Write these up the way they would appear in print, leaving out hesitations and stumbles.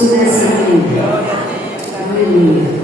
conosco nessa manhã. Aleluia.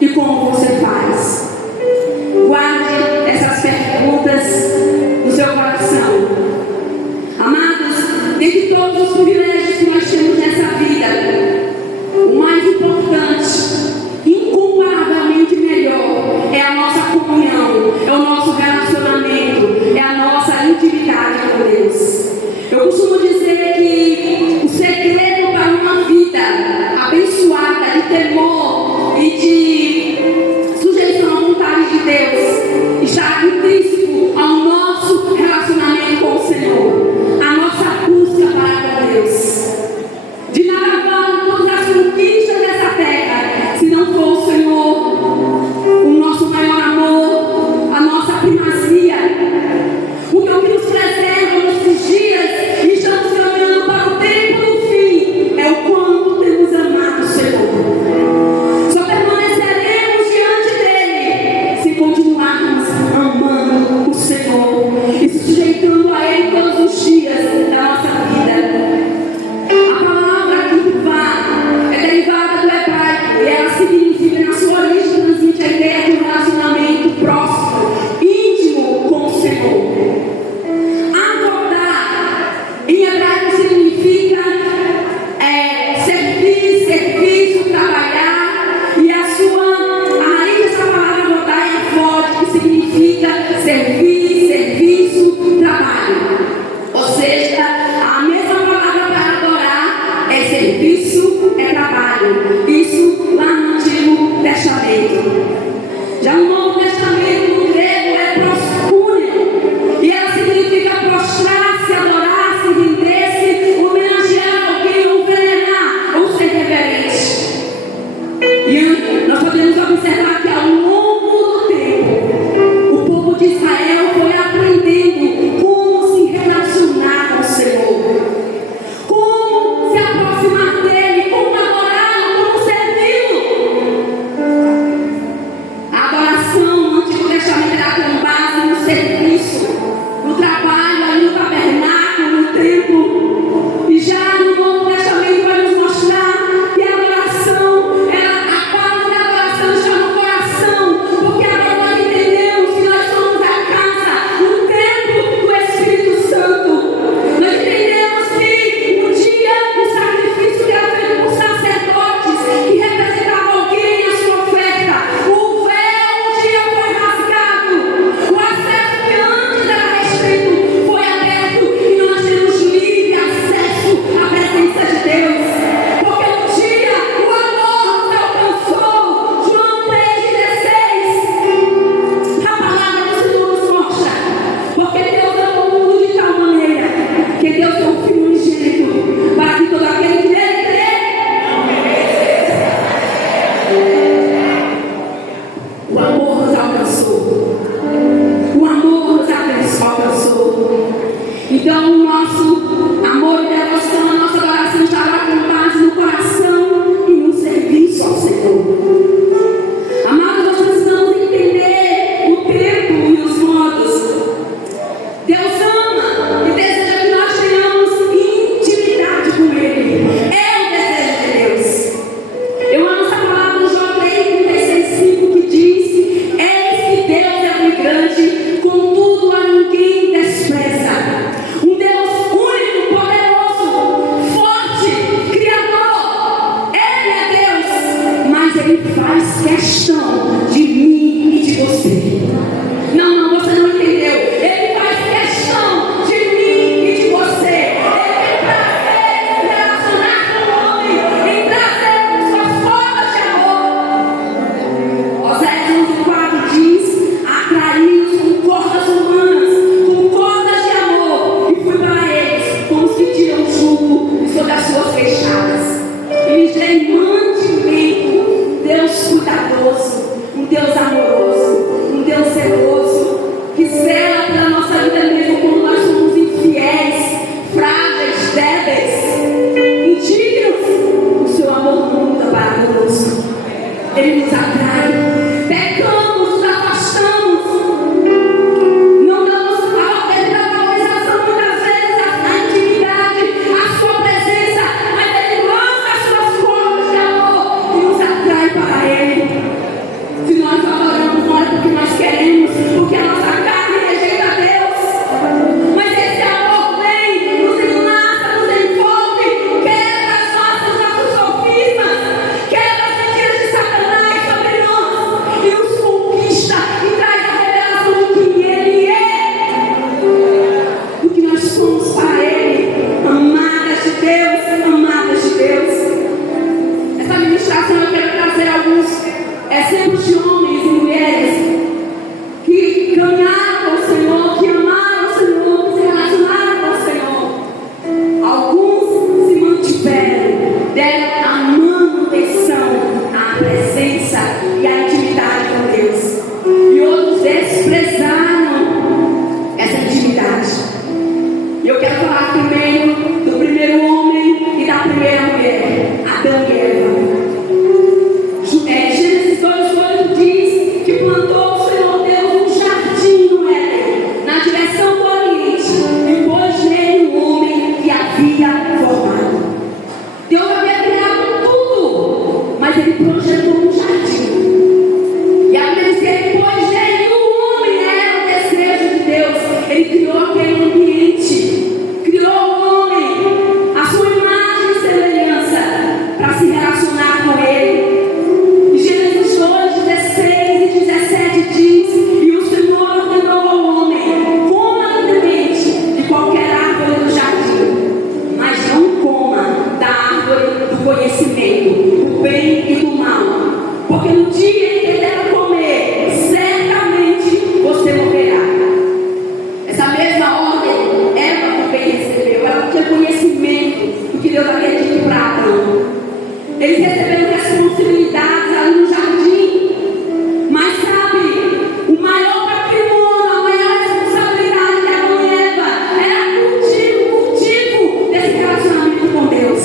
E como você faz? Guarde Ele nos atrai. Pecamos, nos afastamos. Não damos a valorização muitas vezes à intimidade, à sua presença. Mas Ele lança as suas formas de amor e nos atrai para Ele. Se nós adoramos, não é porque nós queremos, porque a nossa carne rejeita Deus. Mas esse amor vem, nos enlaça, nos envolve, quebra as nossos sofismas, quebra as mentiras de Satanás sobre nós e nos conquista e traz a revelação de quem Ele é, do que nós somos para Ele, amadas de Deus, amadas de Deus. Essa ministração eu quero trazer alguns exemplos de homens e mulheres que caminharam com o Senhor, que amaram o Senhor, que se relacionaram com o Senhor. Alguns se mantiveram, deram a manutenção à presença e à intimidade com Deus. E outros desprezaram essa intimidade. E eu quero falar primeiro do primeiro homem e da primeira mulher, Adão e Eva. Gênesis 2:8 diz que plantou o Senhor Deus um jardim no Éden, na direção do Oriente, e pôs nele um homem que havia formado. Deus havia criado tudo, mas Ele projetou um jardim. E a Bíblia diz que Ele pôs nele um homem, era o desejo de Deus. Ele criou aquele ambiente, criou o homem, a sua imagem e semelhança, para se relacionar com Ele. Gênesis 2:16 e 17 diz: e o Senhor ordenou ao homem: coma livremente de qualquer árvore do jardim, mas não coma da árvore do conhecimento, do bem e do mal, porque no dia em que dela comer, certamente você morrerá. Essa mesma ordem Eva também recebeu. Ela tinha conhecimento do que Deus havia dito para Adão. Eles receberam responsabilidades ali no jardim. Mas sabe, o maior patrimônio, a maior responsabilidade de Adão e Eva era o cultivo desse relacionamento com Deus.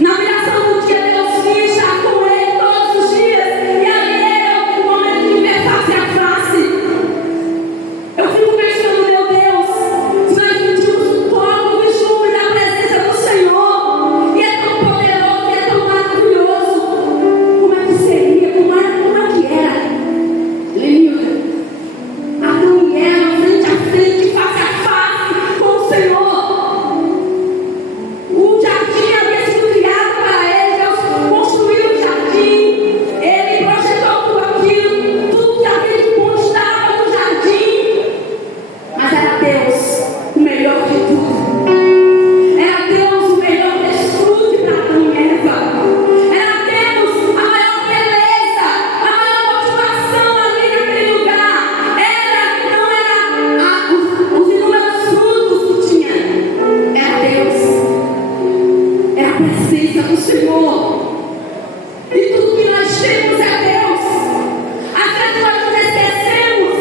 Na viração do dia, Deus ia estar com ele todos os dias. E ali era o momento de viver face a face. Eu fico pensando, meu Deus, se nós sentimos todo o vislumbre da presença do Senhor, e é tão poderoso, e é tão maravilhoso, como é que seria, como é que era? Lenilda, Adão e Eva, frente a frente, face a face com o Senhor. O jardim havia sido criado para ele, Deus construiu o jardim, Ele projetou tudo aquilo, tudo que havia de bom estava no jardim. Mas era Deus o melhor de tudo. Era Deus o melhor desfrute para Adão e Eva. Era Deus a maior beleza, a maior motivação ali naquele lugar. Não era os inúmeros frutos que tinha. Era Deus. Era a presença do Senhor. E tudo que nós temos é Deus. Às vezes nós nos esquecemos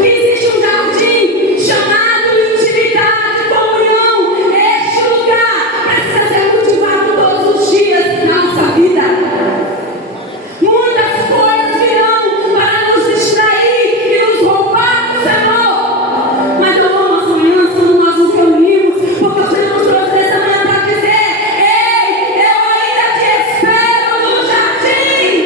que existe um jardim chamado intimidade, comunhão. Este lugar precisa ser cultivado todos os dias na nossa vida. Muitas coisas virão para nos distrair e nos roubar do Senhor. Mas eu amo as manhãs quando nós nos reunimos, porque o Senhor nos trouxe essa manhã para dizer: ei, eu ainda te espero no jardim.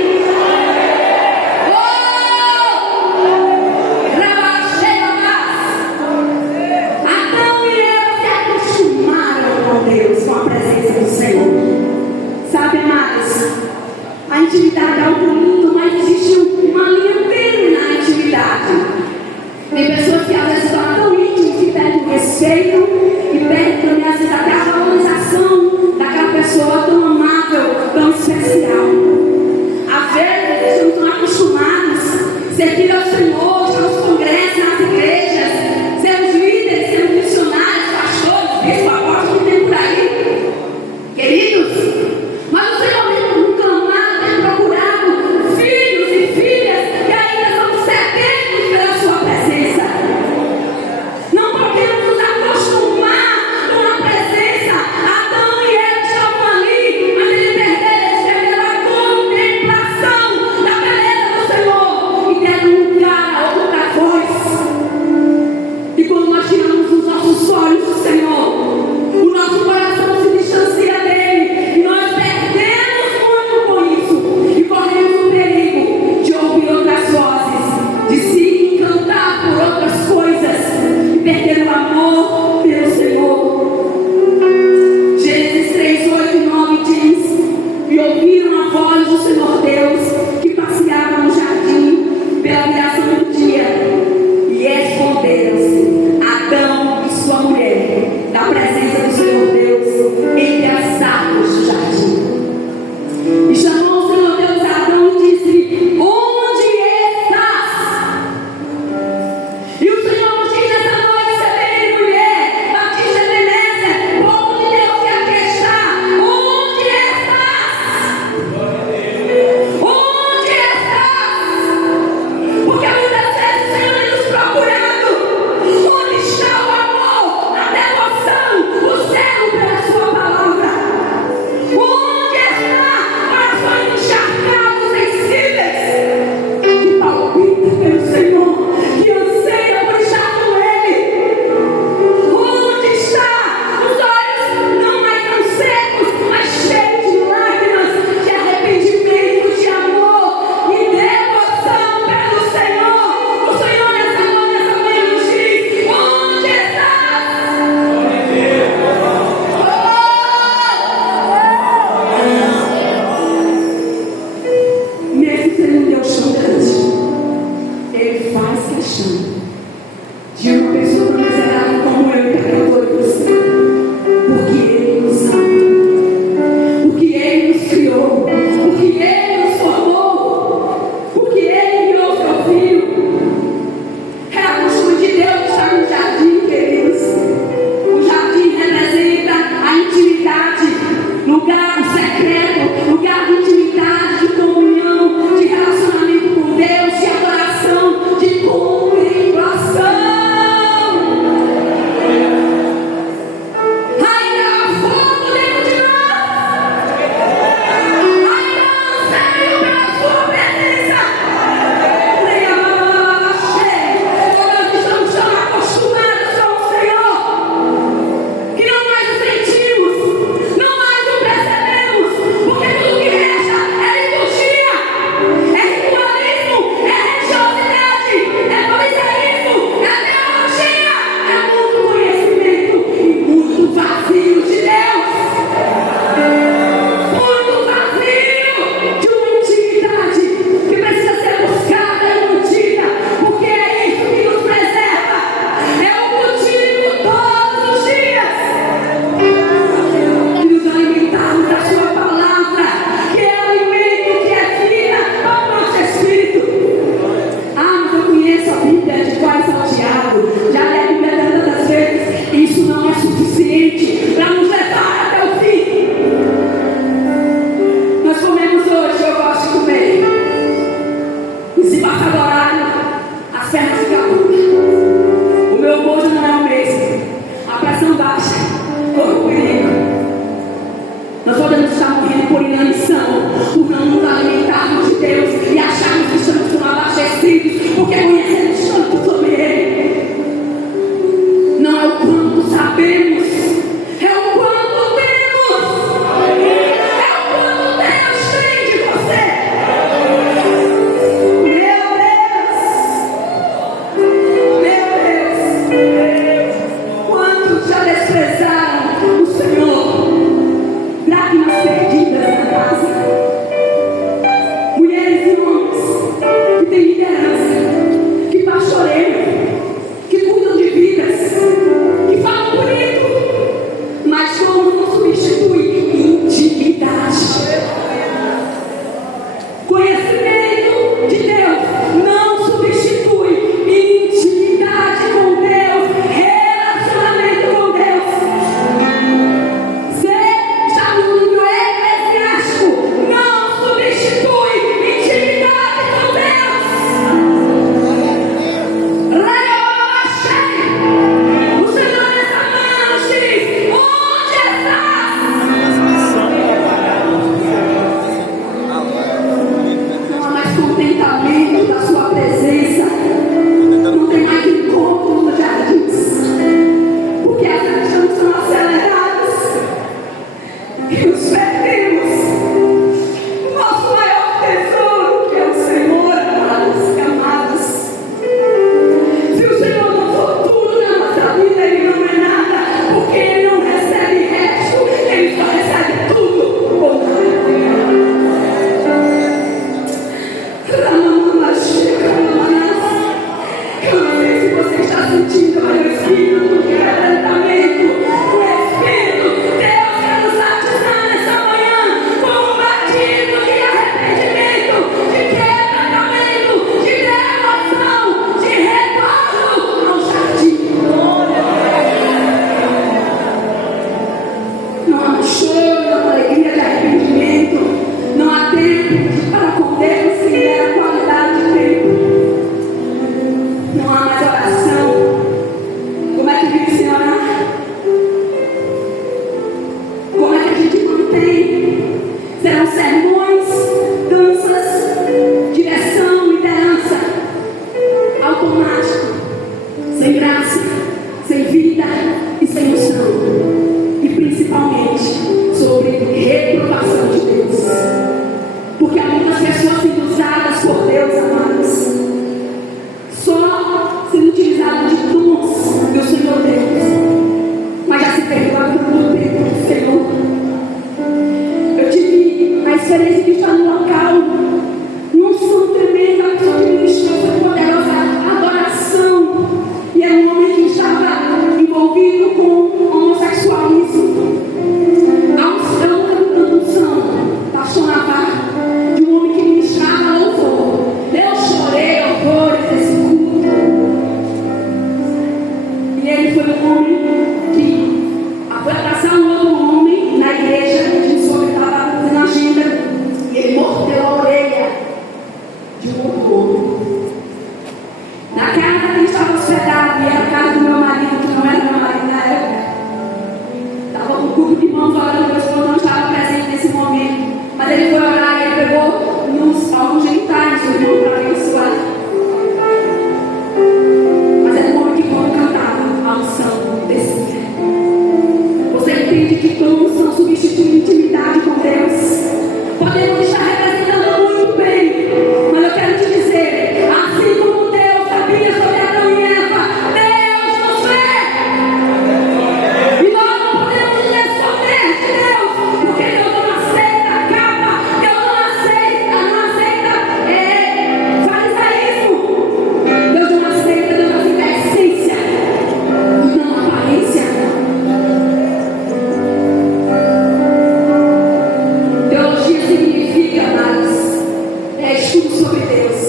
experiência de estar no local, num som tremendo, a pessoa que ministrou foi poderosa adoração. E era um homem que estava envolvido com homossexualismo. A unção, pastor Navarro, de um homem que ministrava louvor. Eu chorei horrores desse culto. E ele foi um homem que foi abraçar um outro homem na igreja, a gente soube que estava fazendo agenda, e ele mordeu a orelha de um outro homem. Na casa que ele estava hospedado, e era a casa do meu marido, que não era meu marido na época. Estava com um grupo de irmãos orando, meu esposo não estava presente nesse momento. Mas ele foi orar e ele pegou alguns genitais do irmão para abençoar. Mas era um homem que quando cantava, a unção descia. Você entende que quando a unção substitui intimidade com Deus, podemos estar representando muito bem. Mas eu quero te dizer, assim como Deus sabia sobre Adão e Eva, Deus nos vê. E nós não podemos nos esconder de Deus, porque Deus não aceita capa, Deus não aceita farisaísmo. Deus não aceita a essência, não a aparência. Teologia significa, amados, estudo sobre Deus.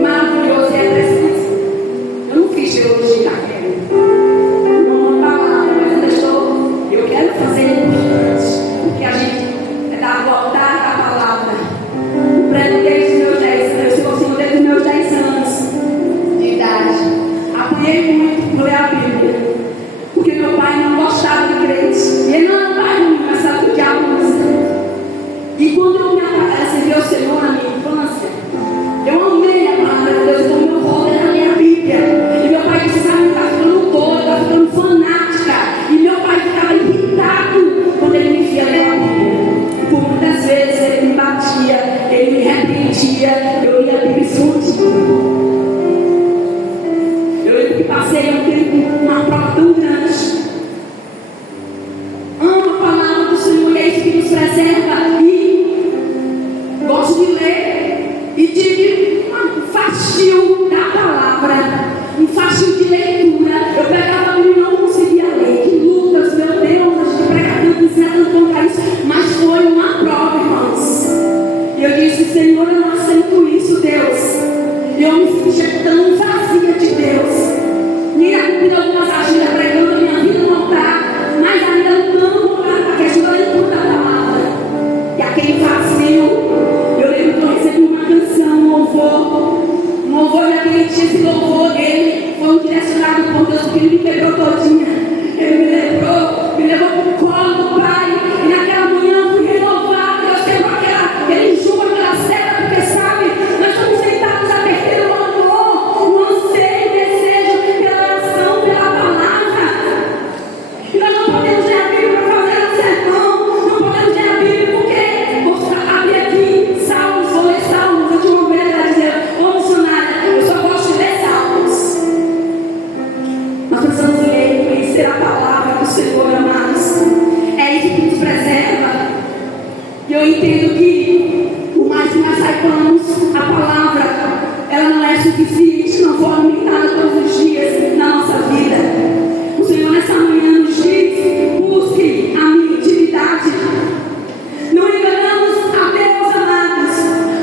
Maravilhoso e é preciso. Eu não fiz teologia, não uma palavra, mas eu quero fazer importante, porque a gente é dar voltar à palavra. Eu prego desde os meus 10 anos, eu sou desde os meus 10 anos de idade. Apanhei muito por ler a Bíblia, porque meu pai não gostava de crente. E ele não era um pai ruim, mas sabe o diabo usa. E quando eu me servi ao Senhor na minha infância, eu amei a palavra de Deus, então meu voto era ler a Bíblia. E meu pai disse, sabe, está ficando doido, está ficando fanática. E meu pai ficava irritado quando ele me via ler a Bíblia. Por muitas vezes ele me batia, ele me repreendia, eu lia a Bíblia escondido. Eu lembro que passei um tempo, uma prova tão grande. Amo a palavra do Senhor, é isso que nos preserva. E gosto de ler e tive um fastio da palavra, um fastio de leitura. Eu pegava a Bíblia e não conseguia ler. Que lutas, meu Deus, a gente prega tanto, ensina tanto contra isso. Mas foi uma prova, irmãos. E eu disse, Senhor, eu não aceito isso, Deus. E eu me sentia tão vazia de Deus. E ia cumprindo algumas agendas, pregando a minha vida no altar, mas ainda lutando contra a questão da leitura da palavra. E aquele vazio, eu lembro que eu recebi uma canção, um louvor, e aquele dia, esse louvor dele foi direcionado por Deus, porque ele me quebrou todinha. Ele me levou para o colo do Pai, e naquela manhã eu fui renovada. Eu sei aquele enxuga, aquela seta, porque sabe, nós estamos sentados a perder o amor, o anseio, o desejo pela oração, pela palavra. E nós não podemos ler a Bíblia para fazer um sermão, não podemos ler a Bíblia porque vou abrir aqui Salmos, vou ler Salmos. Eu tinha uma mulher para dizer, ô missionária, eu só gosto de ler Salmos. Nós precisamos ler e conhecer a palavra do Senhor, amados. É isso que nos preserva. E eu entendo que, por mais que nós saibamos a palavra, ela não é suficiente se não for alimentada todos os dias na nossa vida. O Senhor nessa manhã nos diz, busque a minha intimidade. Não enganamos a Deus, amados,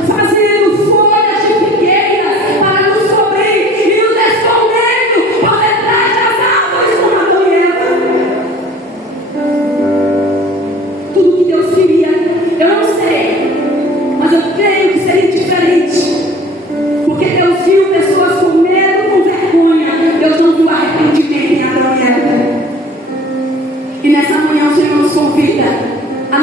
fazendo folhas de figueira para nos cobrir e nos escondendo por detrás das árvores como Adão e Eva. Tudo que Deus queria, eu não sei, mas eu creio que seria diferente. Porque Deus viu pessoas com medo, com vergonha. Deus não viu arrependimento em Adão e Eva. E nessa manhã o Senhor nos convida a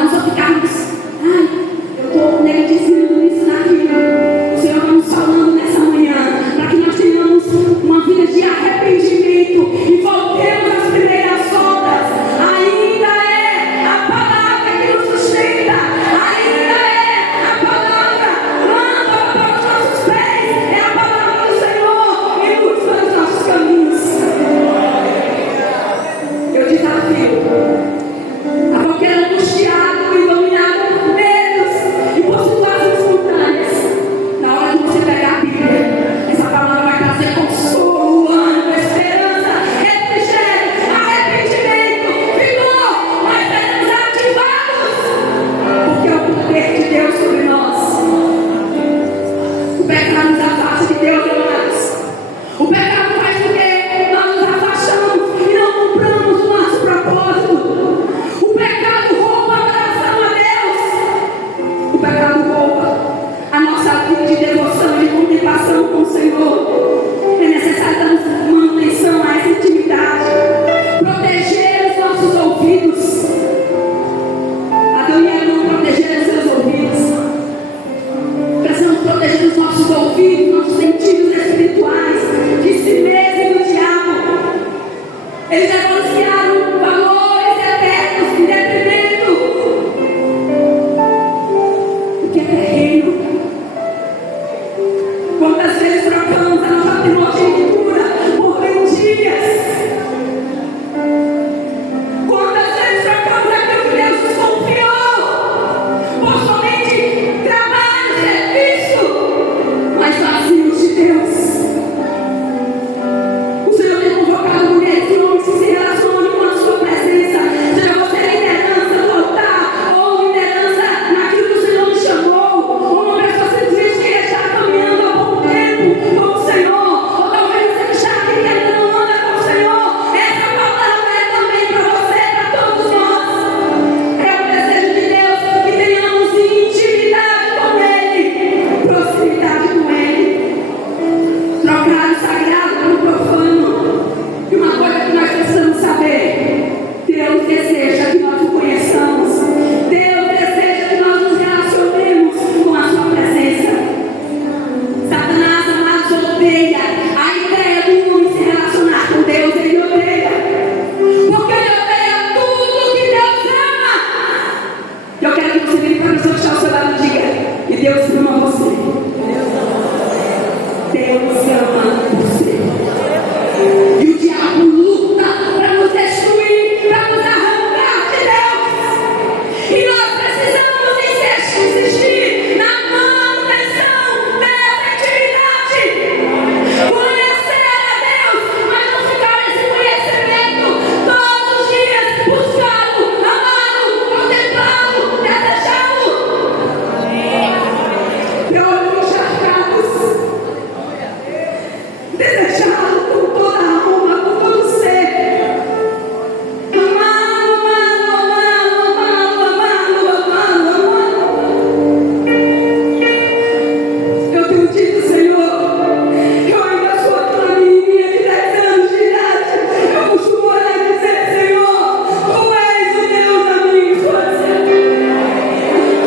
você vem para a pessoa que está ao seu lado e diga: e Deus ama você. Deus ama você. E o diabo luta para nos destruir, para nos arrancar de Deus. E nós precisamos insistir na manutenção dessa intimidade. Conhecer a Deus, mas não ficar nesse conhecimento todos os dias, buscá-lo, amá-lo, contemplá-lo, desejá-lo. De olhos encharcados, desejá-lo com toda a alma, com todo o ser. Amá-lo, amá-lo, amá-lo, amá-lo, amá-lo, amá-lo. Eu tenho dito, Senhor, eu ainda sou aquela menininha de 10 anos de idade. Eu costumo orar e dizer: Senhor, Tu és o Deus da minha infância.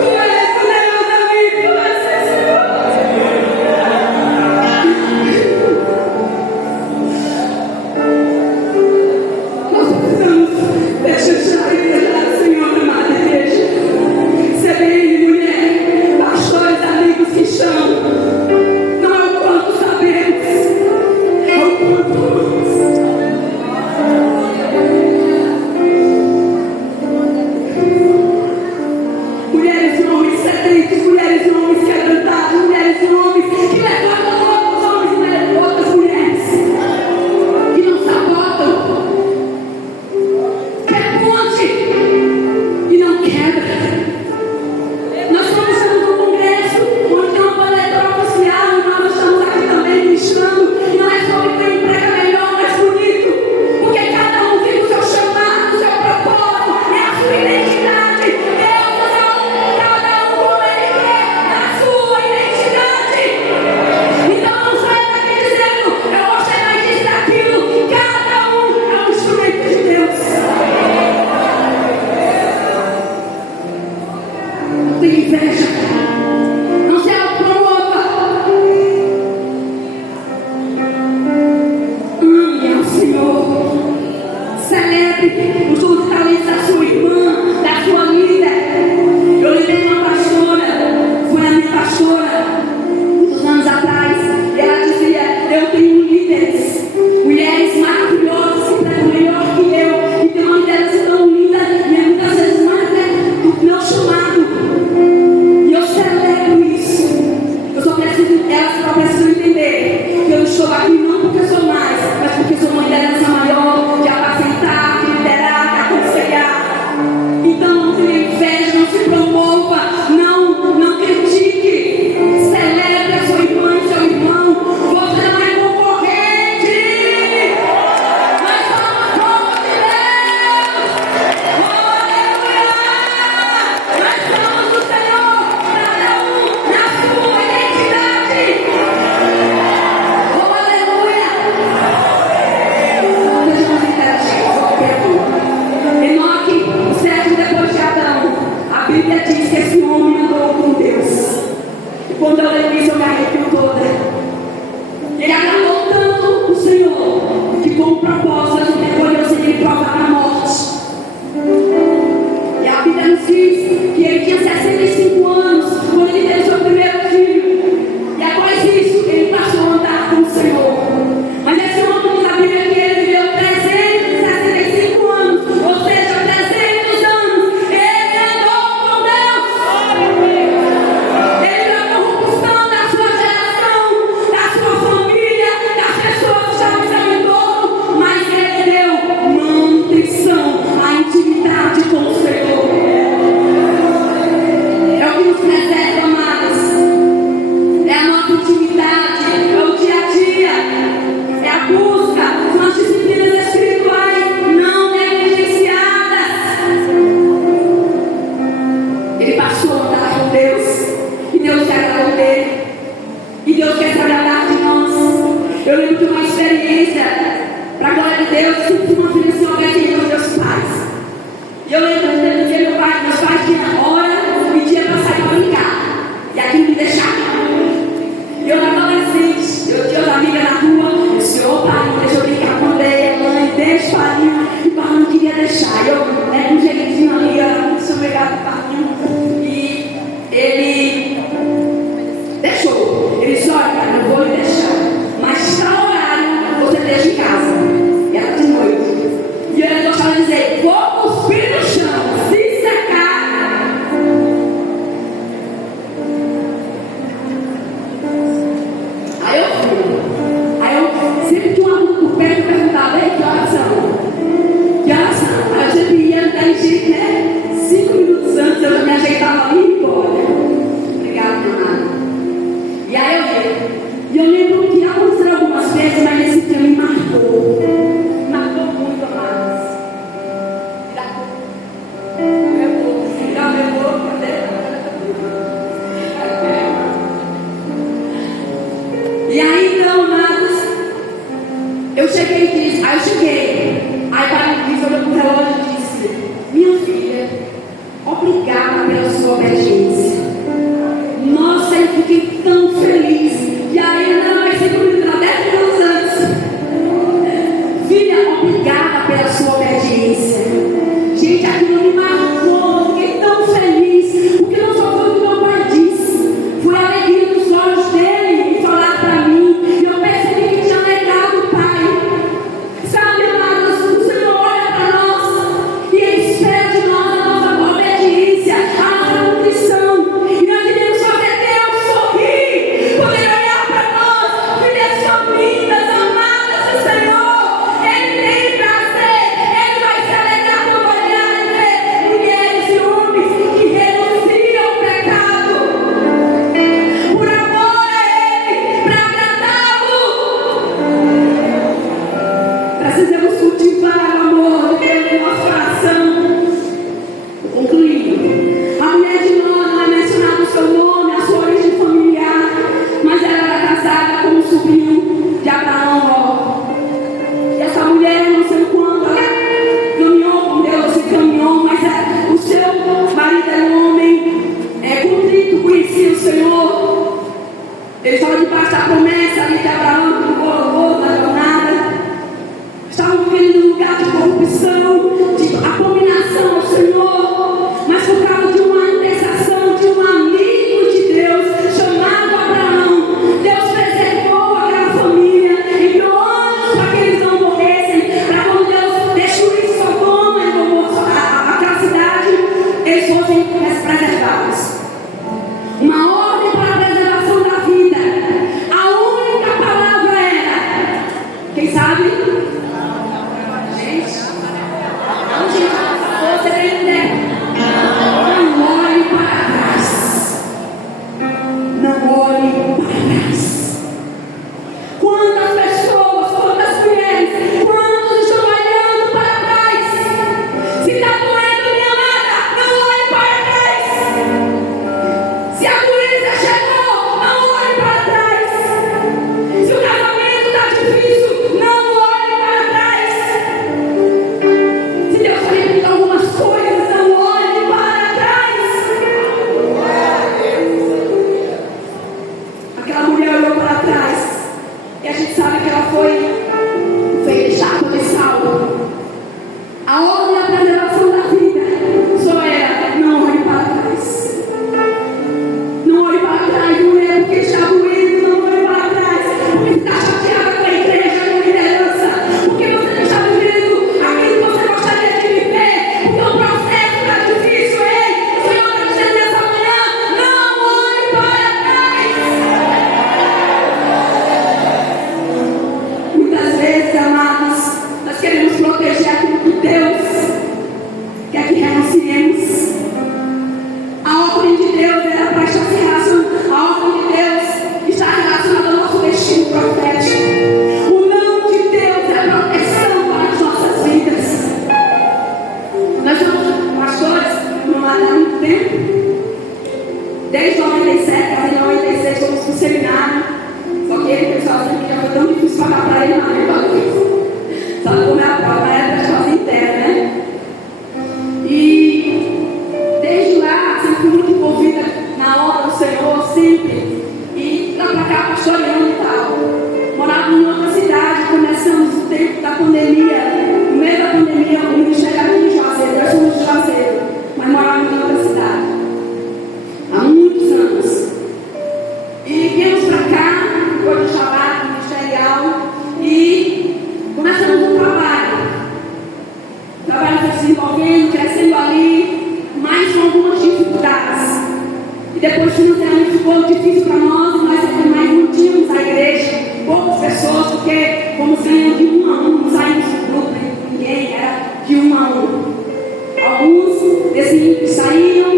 Tu és o Deus da minha infância, Senhor. Nós precisamos deixar a igreja, Senhor, amada igreja. CBN, mulher, pastores, amigos que chamam. Não é o quanto sabemos, é o quanto amamos. Mulheres e homens sedentos, mulheres e homens quebrantados, mulheres e homens que levantam outros homens e outras mulheres, que não sabotam, que é ponte e não quebra. Nós estamos num congresso onde tem uma palestra oficial e nós estamos aqui também ministrando. E não é só quem prega melhor, mais bonito, porque cada um tem o seu chamado, o seu propósito, é a sua identidade. Deus é cada um como Ele quer, na sua identidade. Então não saia daqui dizendo: eu gostei mais disso, daquilo. Cada um é um instrumento de Deus. Não tem inveja. Não se autopromova. Ame ao Senhor. Celebre os dons e talentos da sua irmã, da sua líder. Eu lembrei de uma pastora, foi a minha pastora, muitos anos atrás. E ela dizia: eu tenho líderes, mulheres maravilhosas que pregam melhor que eu, e tem uma liderança tão linda, e é muitas vezes mais do meu chamado. E eu celebro isso. Eu só preciso, elas só precisam entender que eu estou aqui não porque eu sou mais, mas porque sou uma liderança maior, de apacentar, de liderar, de aconselhar. Então não tenha inveja, não se promova, não critique. Celebre a sua irmã e seu irmão. Você não é concorrente, mas somos povo de Deus. Aleluia! Nós somos do Senhor, cada um na sua identidade. Oh, aleluia! Sejamos interativos, ó Pedro. Enoque, o sétimo depois de Adão, a Bíblia diz que esse homem andou com Deus. E quando eu leio isso, eu me arrepio toda. Ele agradou tanto o Senhor que, com o propósito, ele recolheu sem ele provar a morte. E a Bíblia nos diz que ele tinha 65 anos quando ele teve seu primeiro filho. E após isso, ele passou a andar com o Senhor. Mas esse homem diz a Bíblia que ele viveu 365 anos, ou seja, 300 anos. Ele andou com Deus. Ele viu a corrupção da sua geração, da sua família, das pessoas que estavam ao seu entorno, mas ele deu manutenção à intimidade com o Senhor. É o que nos preserva, amados. É a nossa intimidade, é o dia a dia, é a busca, são as disciplinas espirituais não negligenciadas. Ele passou a andar com Deus, e Deus quer agradar dele, e Deus quer se agradar de nós. Eu lembro de uma experiência, para a glória de Deus, eu sempre fui uma filha assim obediente aos meus pais. E eu lembro de que meus pais tinham hora e dia para sair para brincar, e aquilo me deixava. E eu era adolescente, eu tinha as amigas na rua, eu disse: opa, deixa eu brincar com a mãe, deixa o parinho. E o pai não queria deixar. Eu era um jeitinho ali, eu era muito sobregado do parinho. E eu vou lhe deixar. Mas tal horário você deixa em casa. E ela de noite. E ele gostava de dizer: vou cuspir no chão, se secar. Aí eu fui. Aí eu sempre tinha um aluno por perto e perguntava: ei, que horas são? Que horas são? Aí eu sempre ia até jeito, né? 5 minutos antes eu já me ajeitava ali e ia embora. Obrigada, meu amado. E aí eu ia. E eu lembro que aconteceram algumas vezes, mas esse dia me marcou. Me marcou muito, amados. E aí então, amados, eu cheguei e disse, aí para mim disse, olhou para o relógio e disse: minha filha, obrigada pela sua obediência. Nossa, eu fiquei tão feliz. E aí não vai ser comigo 10 minutos antes. Filha, obrigada pela sua obediência. Gente, aquilo me marcou. Eu fiquei tão feliz. Porque não só foi o que meu pai disse, foi a alegria dos olhos dele em falar para mim. E eu percebi que tinha legado o pai. Sabe, amados, o Senhor olha para nós e Ele espera de nós a nossa obediência, a nossa nutrição. E nós devemos fazer Deus sorrir, poder olhar para nós, filhas são lindas, amadas do Senhor. Ele tem prazer, Ele vai se alegrar quando olhar e ver mulheres e homens que renunciam ao pecado por amor a Ele, para agradá-lo. Precisamos cultivar o amor de Deus no nosso coração. Concluindo, a mulher de Nó não é mencionada o seu nome, a sua origem familiar, mas ela era casada com um sobrinho de Abraão, Ló. E essa mulher, não sei quando, ela caminhou com Deus e caminhou, mas o seu marido era um homem contrito, conhecia o Senhor. Ele estava debaixo da promessa ali de Abraão, que não colocou, não deu nada. Estavam vivendo num lugar de corrupção, de abominação ao Senhor, mas por causa de uma intercessão de um amigo de Deus chamado Abraão, Deus preservou aquela família, enviou anjos para que eles não morressem, para quando Deus destruísse Sodoma e Gomorra, aquela cidade, eles fossem preservados. Uma ordem para a preservação da vida. A única palavra era, quem sabe? Gente, você tem ideia? Não olhe para trás. Não olhe para trás. Quantas pessoas, quantas mulheres, quantos estão olhando para trás? Se está doendo, minha amada, não olhe para trás. Se a doença chegou, não olhe para trás. Se o casamento está difícil, não olhe para trás. Se Deus permite algumas coisas, não olhe para trás. Aquela mulher olhou para trás e a gente sabe que ela foi deixada de Saulo. A ordem da preservação da vida só era: não olhe para trás. Não olhe para trás, mulher, porque está doendo. Não olhe para trás, porque está chateada com a igreja, com a liderança, porque você não está vivendo aquilo que você gostaria de viver, porque o processo está difícil. Ei, o Senhor está dizendo nessa manhã: não olhe para trás. Muitas vezes, amados, nós queremos proteger aquilo que Deus quer que renunciemos. A ordem de Deus era para estar se relacionando. A ordem de Deus está relacionada ao nosso destino profético. O não de Deus é proteção para as nossas vidas. Nós somos pastores não há muito tempo. Desde 97, até 96, fomos para o seminário. Só que ele pensou assim que já foi tão difícil pagar para ele, não, sabe como é a prova? É para a inteira, né? E desde lá, sempre fui muito envolvida na obra do Senhor, sempre. E lá para cá, pastoreando e tal. Morava em outra cidade, começamos o tempo da pandemia. No meio da pandemia, o ministério aqui em Juazeiro, nós somos de Juazeiro, mas morávamos em outra cidade. Há muitos anos. E viemos para cá, depois financeiramente ficou difícil para nós, e nós mais não tínhamos a igreja, poucas pessoas, porque fomos saindo de 1 a 1, não saímos do grupo, ninguém, era de 1 a 1. Alguns desses saíram,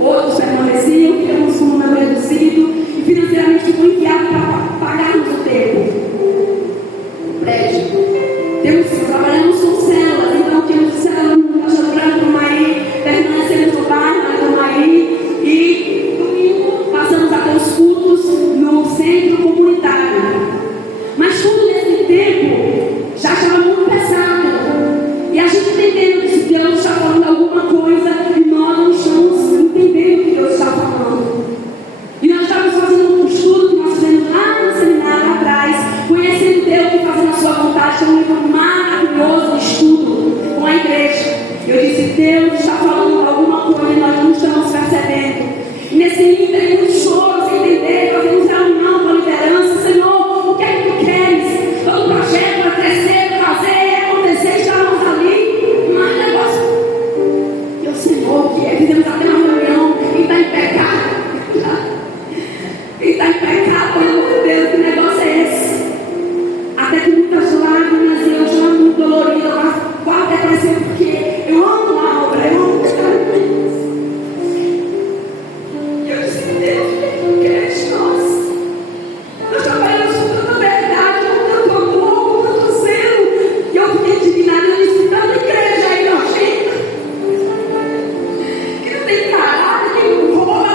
outros permaneciam, ficamos com um número reduzido, e financeiramente ficou enviado para pagarmos o tempo, o prédio. Trabalhamos com celas, então tínhamos celas no Caixa Branco, no Maí, permanecemos no bairro, no Maí, e domingo passamos a ter os cultos no centro comunitário. Mas tudo nesse tempo já estava muito pesado, e a gente entendendo que Deus está falando alguma coisa e nós não estamos entendendo o que Deus está falando. E nós estávamos fazendo um estudo que nós fizemos lá no seminário atrás, conhecendo Deus e fazendo a sua vontade, um livro maravilhoso de estudo com a igreja. Eu disse, Deus está falando alguma coisa e nós não estamos percebendo. E nesse livro tem muito choro, sem entender, fazemos reunião com a liderança. Senhor, o que é que tu queres? Todo projeto para crescer, fazer, acontecer, estávamos ali, mas negócio. Eu, Senhor, o que é? Fizemos até uma reunião e está em pecado. E está em pecado, pelo amor de Deus, que negócio é esse? Até que muitas lágrimas e eu já muito dolorida, quase depressiva, porque eu amo a obra, eu amo os caminhos. E eu disse, Deus, o que é de nós? Nós trabalhamos com tanta verdade, com tanto amor, com tanto zelo. E eu fiquei indignada, eu disse, tanta igreja aí nojenta, que não tem caráter, que rouba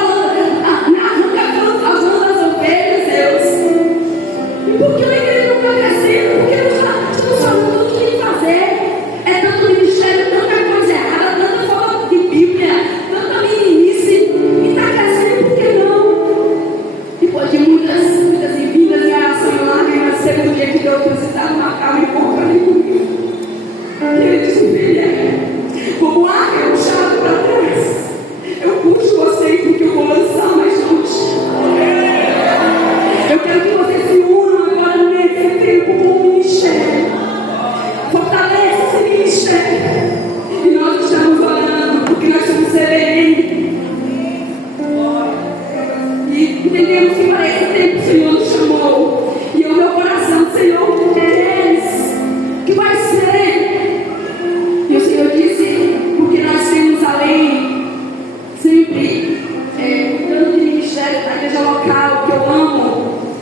as ovelhas, Deus. E por que a igreja não está crescendo? Porque nós estamos falando tudo o que tem que fazer. É tanto ministério, tanta coisa errada, tanta falta de Bíblia, tanta meninice. E está crescendo, por que não? Depois de muitas vindas e orações lá, no segundo dia que Deus precisava marcar uma encontro ali comigo. E ele disse, filha, como há que eu puxado para trás, eu puxo vocês porque eu vou lançar mais longe. Eu quero que vocês se unam agora nesse tempo com o ministério. Fortaleça esse ministério. E nós estamos orando porque nós somos CBN. E entendemos que para esse tempo o Senhor nos chamou. E o meu coração, Senhor, tu queres? Que vai ser? E o Senhor disse, porque nós temos a lei sempre cuidando de ministério da igreja local, que eu amo,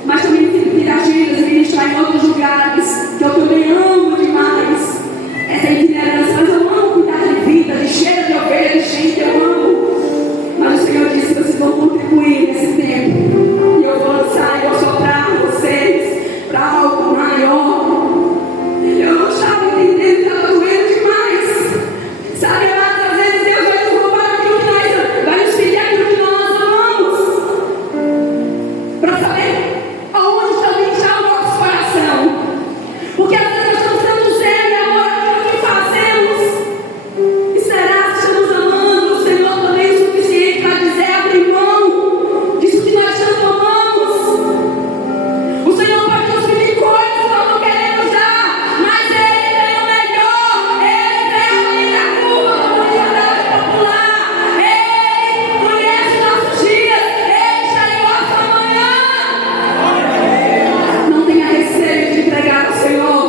mas também sempre de agendas e ministrar em outros lugares, que eu também amo demais. Essa itinerância, mas eu amo cuidar de vida, de cheiro de ovelha, de gente, eu amo. Mas o Senhor disse, vocês vão contribuir nesse tempo. E eu vou lançar, eu vou soprar vocês para algo maior. Eu não estava entendendo, estava doendo demais. Sabe, amados, às vezes Deus vai nos roubar aquilo que nós, vai nos pedir aquilo que nós amamos. Para saber aonde também está o nosso coração. Porque às vezes nós estamos tanto zelo e amor aquilo que fazemos. E será que estamos amando o Senhor também o suficiente para dizer, abrir mão disso que nós tanto amamos? O Senhor pode nos pedir coisas que nós não queremos dar, mas Ele tem o melhor. Ele tem a linda curva, a comunidade popular. Ele conhece nossos dias. Ele está em nosso amanhã. Não tenha receio de entregar ao Senhor.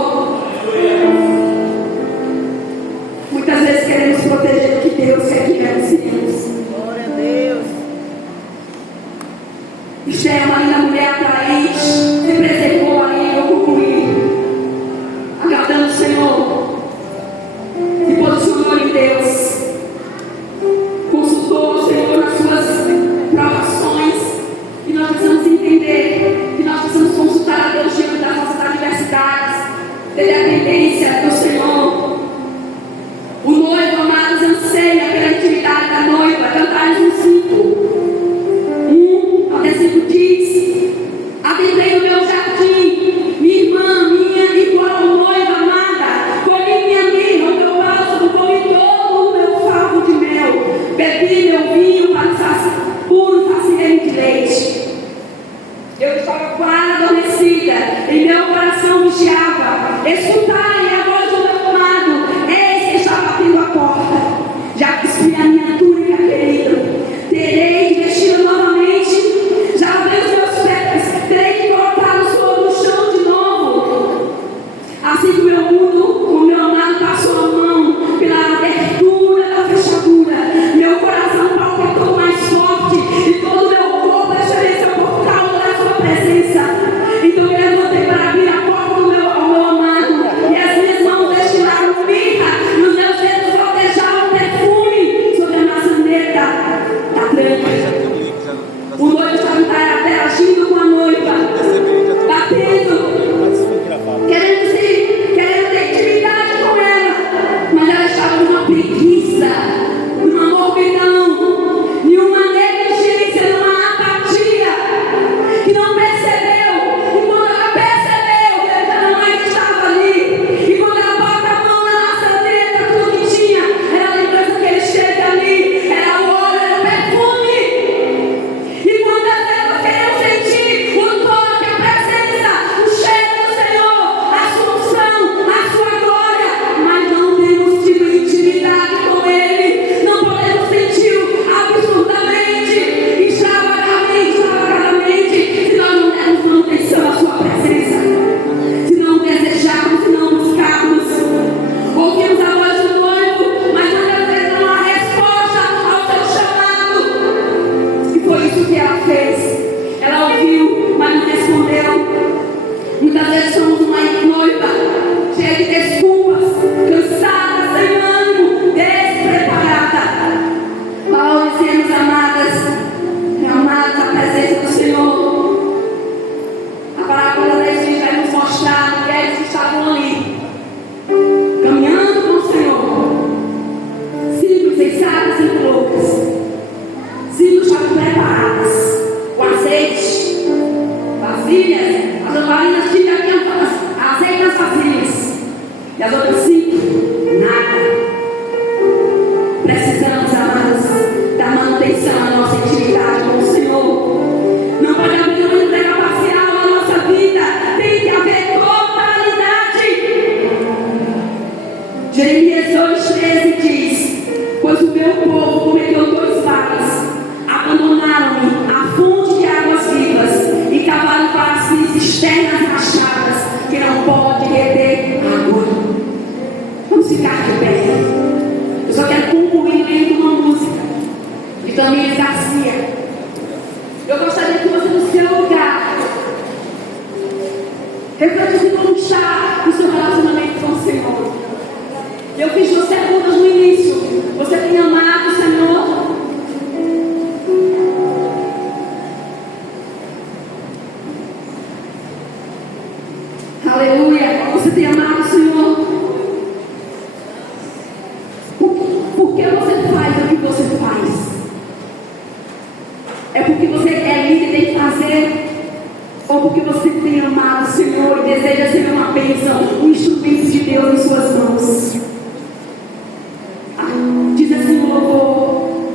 Muitas vezes queremos proteger o que Deus quer que renunciemos. Glória a Deus. Michelle é uma linda mulher atraente, se preservou ali, eu concluí, agradando o Senhor, se posicionou em Deus, consultou o Senhor nas suas provações, e nós precisamos entender que nós precisamos consultar a Deus diante das nossas adversidades, ter dependência do Senhor. O noivo, amados, anseia pela intimidade da noiva. Cantares um 5. 1 até 5 diz: adentrei no meu jardim, minha irmã, minha igual noiva amada, colhi minha mirra, o meu bálsamo, comi todo o meu favo de mel, bebi meu vinho puro saciante de leite. Eu estava quase adormecida, e meu coração vigiava. Escutai a voz do meu amado, eis que está batendo a porta. Já que esfria a minha túnica querida, terei de vestir fez. Ela ouviu, mas não respondeu. Muitas vezes somos uma noiva cheia de desculpas, cansada, sem ânimo, despreparada. Paulo dizemos, amadas, a presença do Senhor. A parábola da igreja vai nos mostrar mulheres que estavam ali, caminhando com o Senhor, simples, sensatas e loucas, simples, estavam preparadas, o azeite, vasilhas, as lavarinas tinham aqui azeite nas vasilhas, e as outras 5, nada. Precisamos, amadas, da manutenção da nossa intimidade com o Senhor. Não pode haver uma entrega parcial na nossa vida, tem que haver totalidade. Jeremias 2,13 diz: pois o meu povo cometeu 2 males, abandonaram-me a fonte de águas vivas e cavaram para si cisternas rachadas que não pode reter água. Vamos ficar de pé. Eu só quero concluir lendo uma música de Tamires Garcia. Eu gostaria que você, no seu lugar, refletisse como está o seu relacionamento com o Senhor. Eu fiz 2 perguntas no início. Você tem amado o Senhor? Aleluia! Você tem amado o Senhor? Por que você faz o que você faz? É porque você é líder e tem que fazer? Ou porque você tem amado o Senhor e deseja ser uma bênção, um instrumento de Deus em suas mãos? Diz assim o louvor: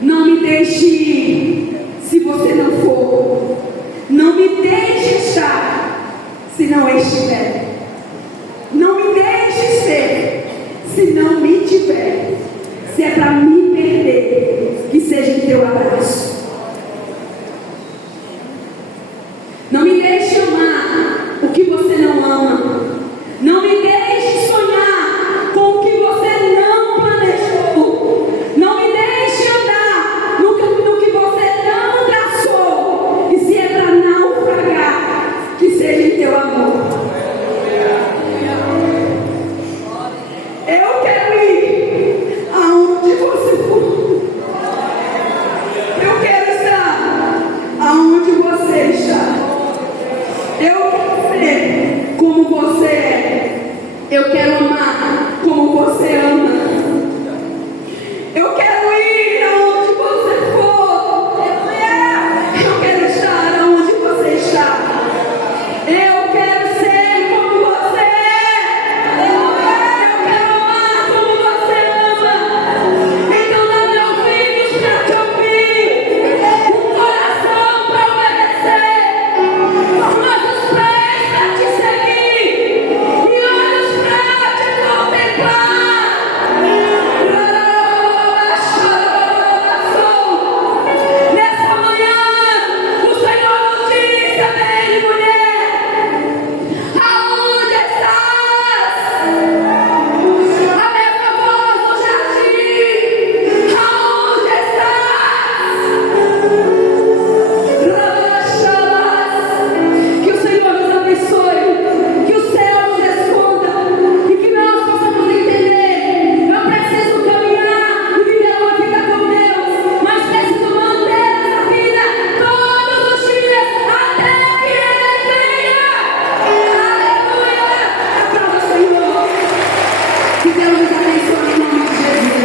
não me deixe ir se você não for, não me deixe estar se não estiver, não me deixe ser se não me tiver. Se é para me perder, que seja em teu abraço. Não me deixe amar o que você não ama. Não me deixe sonhar com o que você não planejou. Não me deixe andar no que você não traçou. E se é para naufragar, que seja em teu amor. Eu quero ir aonde você for. Eu quero estar aonde você está. Eu quero ser como você é. Eu quero amar como você ama. Eu quero ir aonde você for. Eu quero estar aonde você está. Eu quero ser como você é. Eu quero amar como você ama. Então dá meus ouvidos para te ouvir, um coração para obedecer, nossos pés para te seguir e olhos para te contemplar. Nessa manhã, o Senhor nos diz também, mulher: aonde estás? A mesma voz do jardim: aonde estás? Que o Senhor nos abençoe, que o céu nos responda e que nós possamos entender. Eu preciso caminhar e viver uma vida com Deus, mas preciso manter essa vida todos os dias até que Ele venha. Aleluia! Aplauda o Senhor. Que Deus nos abençoe em nome de Jesus.